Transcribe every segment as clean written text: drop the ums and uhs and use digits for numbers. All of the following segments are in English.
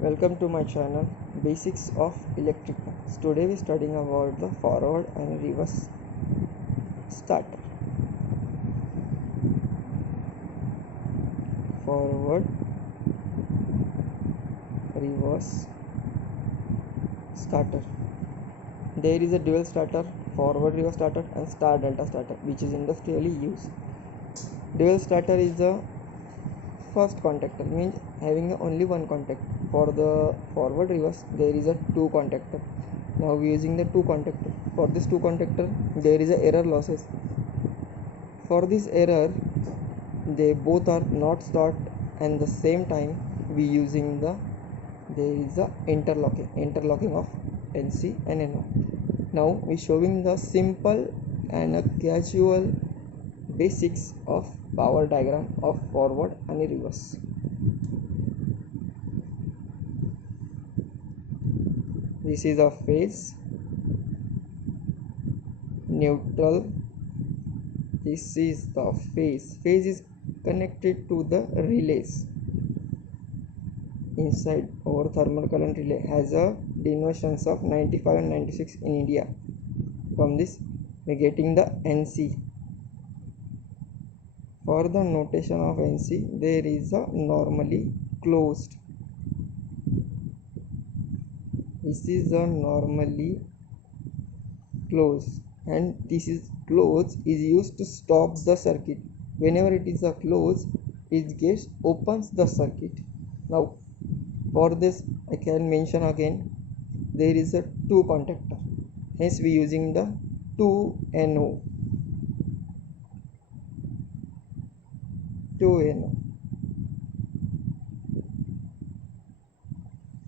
Welcome to my channel Basics of Electrical. Today we are studying about the forward and reverse starter. Forward, reverse starter. There is a dual starter, forward reverse starter and star delta starter, which is industrially used. Dual starter is the first contactor, means having only one contact. For the forward reverse there is a two contactor. Now we are using the two contactor. For this two contactor there is a error losses. For this error they both are not start and the same time we using there is a interlocking of NC and NO. Now we showing the simple and a casual basics of power diagram of forward and reverse. This is a phase, neutral. This is the phase. Phase is connected to the relays. Inside our thermal current relay has a denominations of 95 and 96 in India. From this we are getting the NC. For the notation of NC there is a normally closed. This is a normally closed, and this is close is used to stop the circuit. Whenever it is a close, it gets opens the circuit. Now for this I can mention again, there is a two contactor, hence we using the 2NO. 2NO.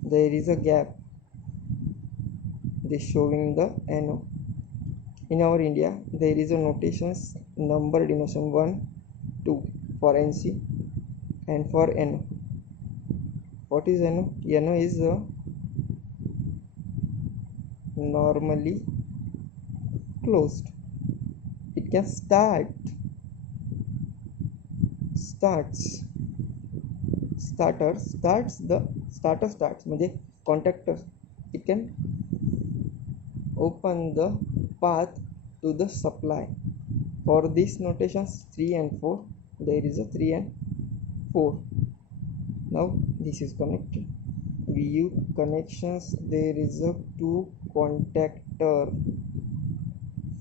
There is a gap, this showing the NO. In our India there is a notations number denotation 1 2 for NC and for NO. What is NO? NO is normally closed. It can starts म्हणजे contactor. It can open the path to the supply. For these notations 3 and 4, there is a 3 and 4. Now this is connected. We use connections. There is a two contactor.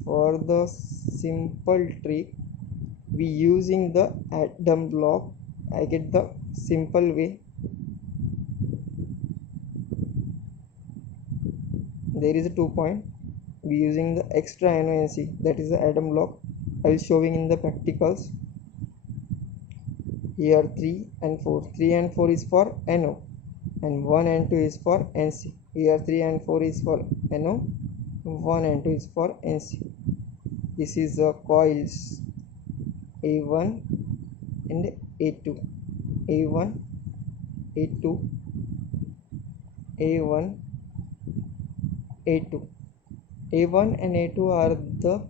For the simple trick we using the atom block. I get the simple way. There is a 2 point. We using the extra NONC, that is the atom block. I will showing in the practicals. Here 3 and 4. 3 and 4 is for NO and 1 and 2 is for NC. Here 3 and 4 is for NO, 1 and 2 is for NC. This is the coils A1 and A2. A1, A2, A1, A2. A1 and A2 are the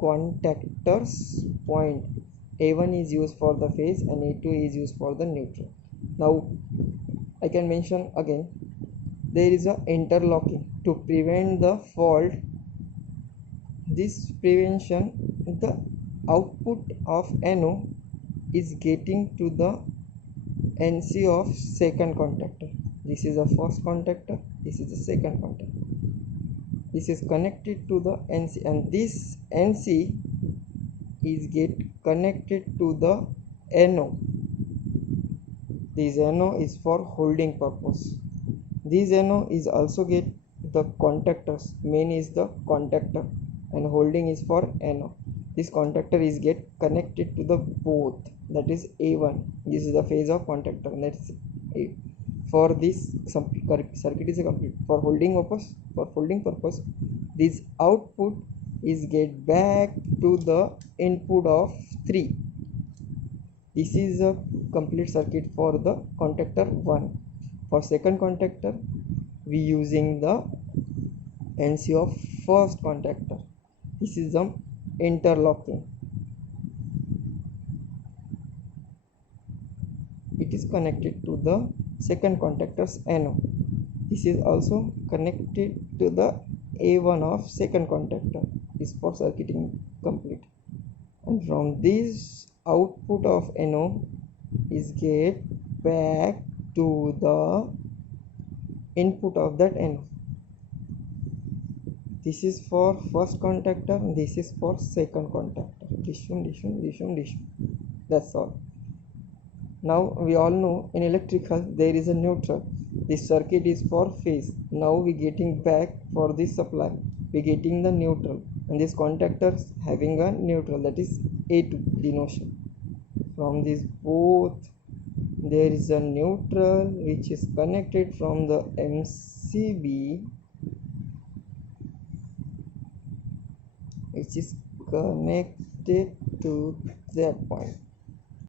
contactors point. A1 is used for the phase and A2 is used for the neutral. Now I can mention again, there is a interlocking to prevent the fault. This prevention, the output of NO is getting to the NC of second contactor. This is the first contactor, this is the second contactor. This is connected to the NC and this NC is get connected to the NO. This NO is for holding purpose. This NO is also get the contactors. Main is the contactor and holding is for NO. This contactor is get connected to the both, that is A1. This is the phase of contactor, and that's A. For this circuit is a complete. For holding purpose, this output is get back to the input of 3. This is a complete circuit for the contactor 1. For second contactor we using the NC of first contactor. This is the interlocking. It is connected to the second contactors NO. This is also connected to the A1 of second contactor. Is for circuiting complete. And from this output of NO is get back to the input of that NO. This is for first contactor, this is for second contactor. This one. That's all. Now we all know in electrical there is a neutral. This circuit is for phase. Now we getting back for this supply. We getting the neutral, and this contactors having a neutral, that is A2 denotion. From these both there is a neutral which is connected from the MCB, which is connected to that point.